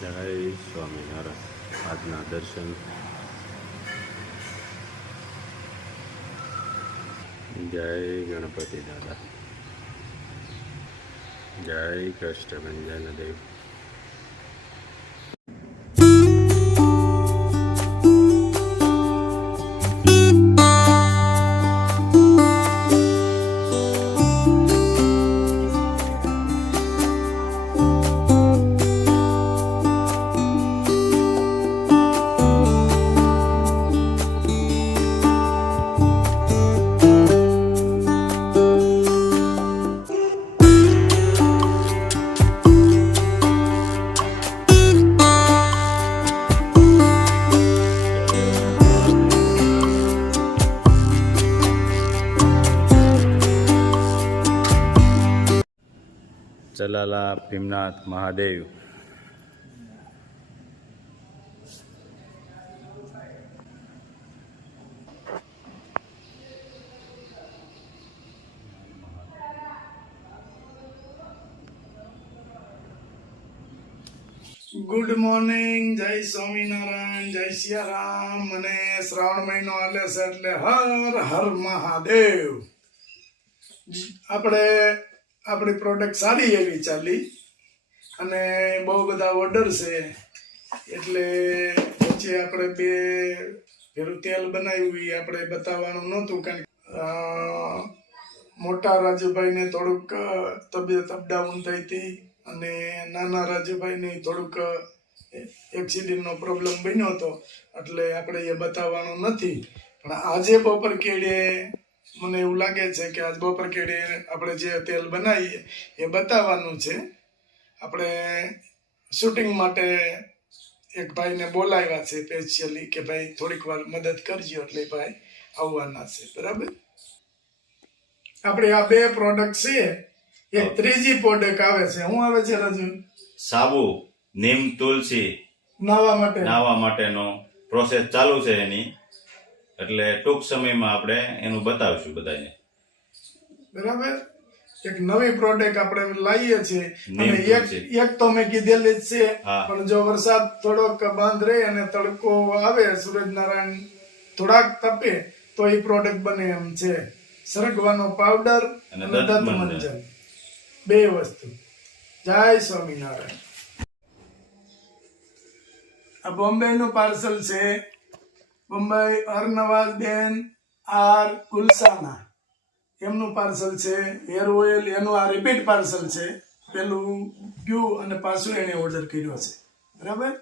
જય સ્વામિનારાયણ. આજના દર્શન. જય ગણપતિ દાદા. જય કષ્ટભંજન દેવ. ચલાલા ભીમનાથ મહાદેવ. Good morning. જય સ્વામિનારાયણ, જય સિયારામ. અને શ્રાવણ મહિનો આલે છે એટલે હર હર મહાદેવ. આપણી પ્રોડક્ટ સારી એવી ચાલી અને બહુ બધા ઓર્ડર છે એટલે પછી આપણે બે ફેરું તેલ બનાવ્યું એ આપણે બતાવવાનું નહોતું, કારણ મોટા રાજુભાઈને થોડુંક તબિયત અપડાઉન થઈ હતી અને નાના રાજુભાઈને થોડુંક એક્સિડન્ટનો પ્રોબ્લેમ બન્યો હતો એટલે આપણે એ બતાવવાનું નથી. પણ આજે બપોર કેળે મને એવું લાગે છે કે આજ બપોર કેળે આપણે જે તેલ બનાવીએ એ બતાવવાનું છે. આપણે શૂટિંગ માટે એક ભાઈને બોલાવ્યા છે સ્પેશિયલી કે ભાઈ થોડીક વાર મદદ કરજો, એટલે ભાઈ આવવાના છે. બરાબર. આપણે આ બે પ્રોડક્ટ છે. એક ત્રીજી પ્રોડક્ટ આવે છે. શું આવે છે રાજુ? સાબુ નીમ તુલસી નાવા માટેનો પ્રોસેસ ચાલુ છે એની, એટલે ટૂંક સમયમાં આપણે એનું બતાવશું બધાને. બરાબર. એક નવી પ્રોડક્ટ આપણે લાવીએ છીએ અને એક તો મેં કીધેલી જ છે, પણ જો વરસાદ થોડોક બંધ રહે અને તડકો આવે, સૂરજનારાયણ થોડાક તપે તો એ પ્રોડક્ટ બને એમ છે. સરગવાનો પાવડર અને દંતમંજન, બે વસ્તુ. જય સ્વામિનારાયણ. આ બોમ્બે નું પાર્સલ છે. બોમ્બે અરનવાજ બેન આર ગુલસાના એમનું પાર્સલ છે. હેર ઓઇલ એનું આ રિપીટ પાર્સલ છે. પેલું ગયું અને પાછું એને ઓર્ડર કર્યો છે. બરાબર.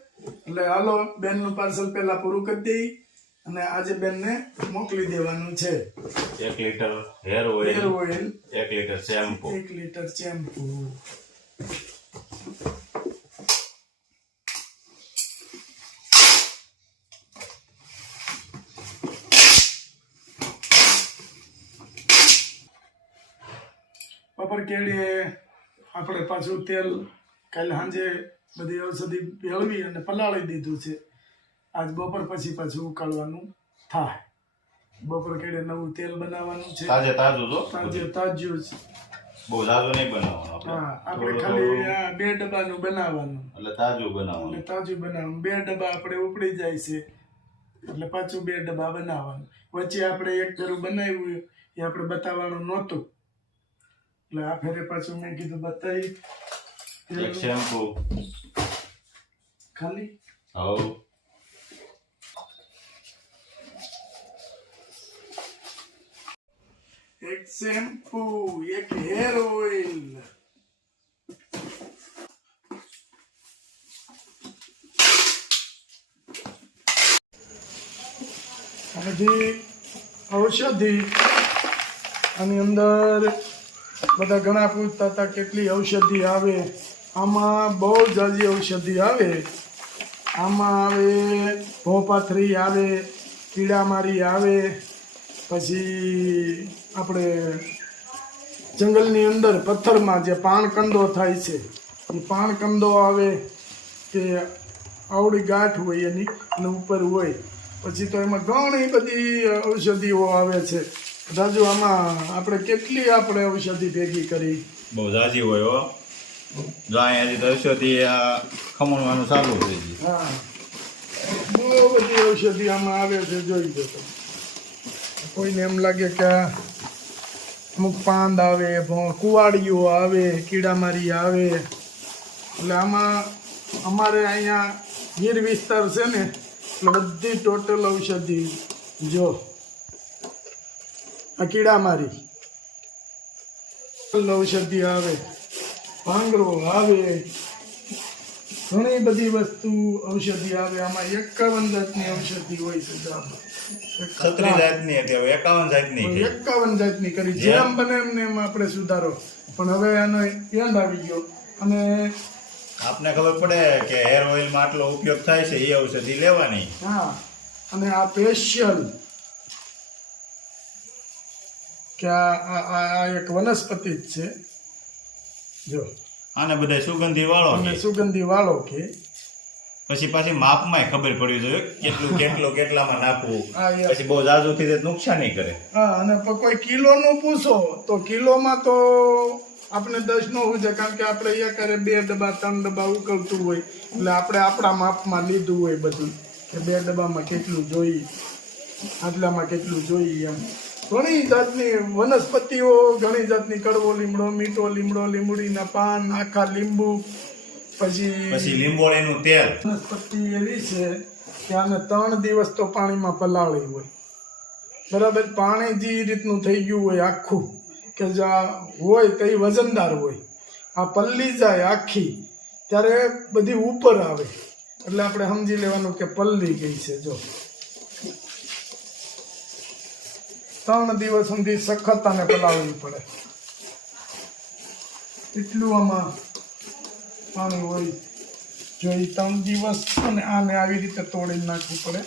એટલે હાલો બેનનું પાર્સલ પેલા પૂરું કરી દઈ અને આજે બેનને મોકલી દેવાનું છે. 1 litre hair oil, 1 litre shampoo, 1 litre shampoo. બપોર કેળીએ આપણે પાછું તેલ કાલે સાંજે બધી ઔષધિ ભેળવી અને પલાળી દીધું છે. આજ બપોર પછી પાછું ઉકાળવાનું થાય. બપોર કેળે નવું તેલ બનાવવાનું છે. તાજું જ. બહુ તાજું નહીં બનાવવાનું. હા, આપણે ખાલી 2 ડબ્બાનું બનાવવાનું. એટલે તાજું બનાવવાનું. 2 ડબ્બા આપણે ઉપડી જાય છે એટલે પાછું 2 ડબ્બા બનાવવાનું. વચ્ચે આપણે એક ઘરું બનાવ્યું એ આપણે બતાવવાનું નહોતું એટલે આ ફેરે પાછું મેં કીધું બતાવી. એક શેમ્પુ ખાલી એક શેમ્પુ, એક હેર ઓઇલ. બધી ઔષધિ આની અંદર બધા ઘણા પૂછતા હતા કેટલી ઔષધિ આવે. આમાં બહુ જાજી ઔષધિ આવે. આમાં આવે ભોપાથરી આવે, કીડામારી આવે, પછી આપણે જંગલની અંદર પથ્થરમાં જે પાણકંદો થાય છે એ પાણકંદો આવે, કે આવડી ગાંઠ હોય એની અને ઉપર હોય. પછી તો એમાં ઘણી બધી ઔષધિઓ આવે છે. રાજુ આમાં આપણે કેટલી ઔષધિ ભેગી કરી? બહુ ઝાઝી હોય હો. જો અહીંયા હજી તો ઔષધિ આ ખમણવાનું ચાલુ થઈ ગયું. હા બહુ બધી ઔષધિ આમાં આવે છે, જોઈ દો તમે. કોઈને એમ લાગે કે અમુક પાંદ આવે, કુવાડીઓ આવે, કીડામારી આવે, એટલે આમાં અમારે અહીંયા ગીર વિસ્તાર છે ને, એટલે બધી ટોટલ ઔષધિ. જો આ કીડામારી ઔષધિ આવે, ભાંગરો આવે, ઘણી બધી વસ્તુ ઔષધિ આવે. આમાં 51 જાતની ઔષધિ હોય છે. 36 જાતની હતી, હવે 51 જાતની થઈ. 51 જાતની કરી, જેમ બને એમને એમ આપણે સુધારો. પણ હવે આનો યાદ આવી ગયો અને આપને ખબર પડે કે હેર ઓઇલમાં આટલો ઉપયોગ થાય છે, એ ઔષધિ લેવાની. હા, અને આ સ્પેશિયલ કે આ એક વનસ્પતિ જ છે. જો આને બધા સુગંધી વાળો અને કે. સુગંધી વાળો કે પછી પાછી માપમાંય ખબર પડવી જોઈએ કેટલું કેટલામાં નાખવું. હા, યસ. પછી બહુ જાજુ થી નુકસાની કરે. હા, અને કોઈ કિલોનું પૂછો તો કિલોમાં તો આપણે 10 નો હોય છે, કારણ કે આપણે એક કરે 2 ડબ્બા 3 ડબ્બા ઉકળતું હોય, એટલે આપણે આપણા માપમાં લીધું હોય બધું કે 2 ડબ્બામાં કેટલું જોઈએ, આટલામાં કેટલું જોઈએ. એમ ઘણી જાતની વનસ્પતિઓ, ઘણી જાતની કડવો લીમડો, મીઠો લીમડો, લીંબડીના પાન, આખા લીંબુ, પછી લીંબોળીનું તેલ. વનસ્પતિ એવી છે કે આને 3 દિવસ તો પાણીમાં પલાળી હોય, બરાબર. પાણી જે રીતનું થઈ ગયું હોય આખું, કે જ્યાં હોય તે વજનદાર હોય, આ પલ્લી જાય આખી ત્યારે બધી ઉપર આવે, એટલે આપણે સમજી લેવાનું કે પલ્લી ગઈ છે. જો 3 દિવસ સુધી સખત આને પલાળવી પડે, એટલું આમાં પાણી હોય. જો એ 3 દિવસ અને આને આવી રીતે તોડીને નાખવું પડે,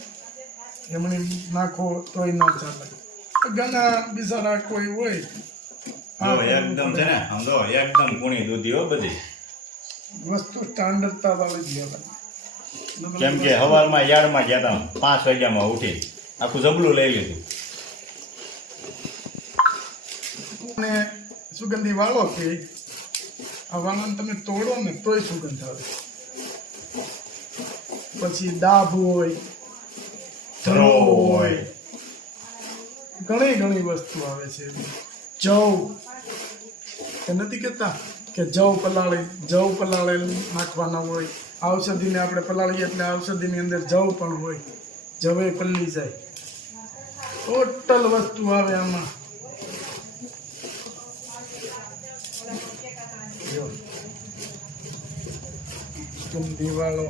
એમની નાખો તોય ના ચાલે. ઘણા બિચારા કોઈ હોય જો એકદમ છે ને, આમ જો એકદમ કુણી દૂધી હો બધી. વસ્તુ સ્ટાન્ડર્ડતા વાળી જ લેવાય. કેમ કે હવારમાં યાર્ડમાં ગયા હતા, 5 વાગ્યામાં ઉઠી આખું જબલું લઈ લીધું. અને સુગંધી વાળો કે આ વાળાને તમે તોડો ને તોય સુગંધ આવે. પછી ડાભ હોય, ધરો હોય, ઘણી વસ્તુ આવે છે. જવ એ નથી કહેતા કે જવ પલાળે નાખવાના હોય. ઔષધિને આપણે પલાળીએ એટલે ઔષધિની અંદર જવ પણ હોય, જવે પલ્લી જાય. ટોટલ વસ્તુ આવે આમાં. જો સુગંધી વાળો,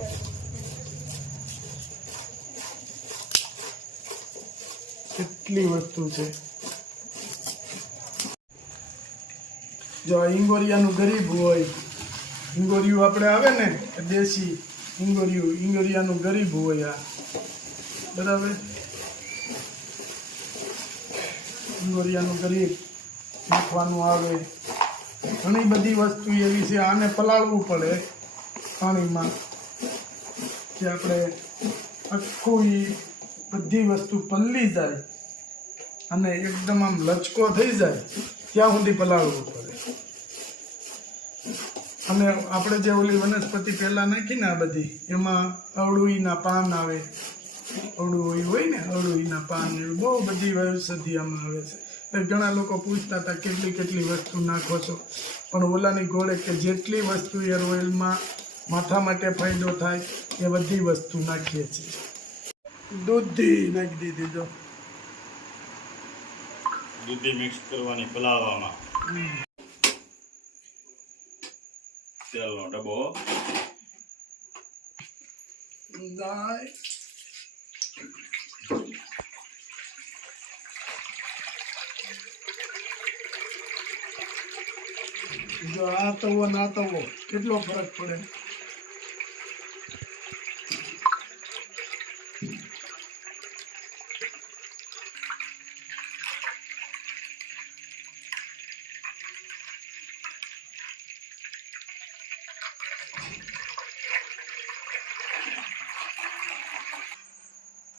કેટલી વસ્તુ છે. જો આ ઈંગોરિયાનું ગરીબ હોય, ઈંગોરિયું આપણે આવે ને દેશી ઈંગોરિયાનું ગરીબ હોય આ, બરાબર. ઈંગોરિયાનું ગરીબ નાખવાનું આવે. ઘણી બધી વસ્તુ એવી છે. આને પલાળવું પડે પાણીમાં કે આપણે આખું બધી વસ્તુ પલળી જાય અને એકદમ આમ લચકો થઈ જાય ત્યાં સુધી પલાળવું પડે. અને આપણે જે ઓલી વનસ્પતિ પહેલાં નાખીને આ બધી, એમાં અવળુઈના પાન આવે, અવળુઈ હોય ને, અવળુઈના પાન, એવી બહુ બધી ઔષધિ આમાં આવે છે. ઘણા લોકો પૂછતા હતા કેટલી વસ્તુ નાખો છો, પણ ઓલાની ઘોડે કે જેટલી વસ્તુ હેર ઓઇલમાં માથા માટે ફાયદો થાય એ બધી વસ્તુ નાખીએ છીએ. દૂધી નાખી દીધી. જો દૂધી મિક્સ કરવાની પલાળવામાં. તેલનો ડબ્બો. દાળ, જો આ તવો ના તવો કેટલો ફરક પડે.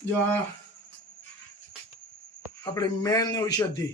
જો આ આપણી મેન ઔષધિ,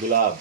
ગુલાબ